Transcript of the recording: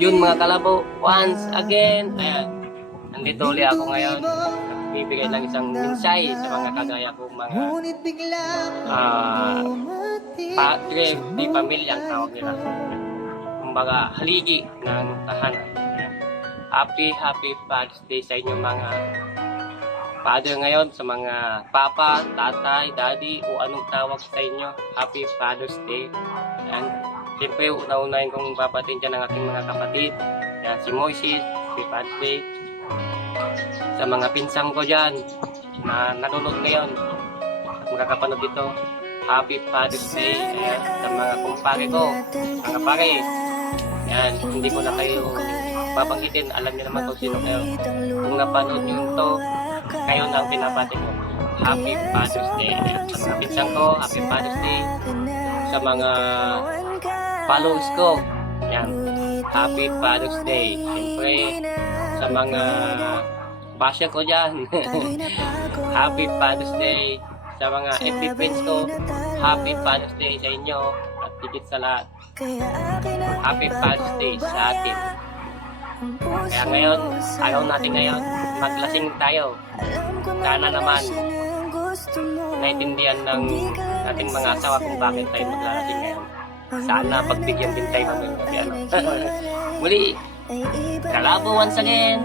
Yun mga kalabo, once again, ayan, nandito ulit ako ngayon. Bibigay ng isang mensahe sa mga kagaya kong mga padre di pamilya ang tawag nila. Kumbaga, haligi ng tahanan. Ayan. Happy Father's Day sa inyo mga father ngayon, sa mga papa, tatay, daddy, o anong tawag sa inyo. Happy Father's Day. Ayan. Siyempre, una-unahin kong babatiin dyan ang aking mga kapatid. Ayan, si Moises, Happy Father's Day. Sa mga pinsang ko dyan, na nanonood ngayon, at makakapanood dito, Happy Father's Day. Ayan, sa mga kumpare ko, mga pare. Ayan, hindi ko na kayo babanggitin, alam niyo naman kung sino kayo. Kung napanood nyo ito, kayo na ang pinapati ko. Happy Father's Day. Ayan, sa mga pinsang ko, Happy Father's Day. Sa mga followers ko, ayan, Happy Father's Day. Siyempre, sa mga basher ko dyan, Happy Father's Day. Sa mga FB friends ko, Happy Father's Day sa inyo. At higit sa lahat, Happy Father's Day sa atin. Kaya ngayon, araw natin ngayon, maglasing tayo. Sana naman naintindihan ng ating mga asawa kung bakit tayo maglalasing ngayon. Sana pagbigyan din tayo ng ano. Muli, kalabo once again.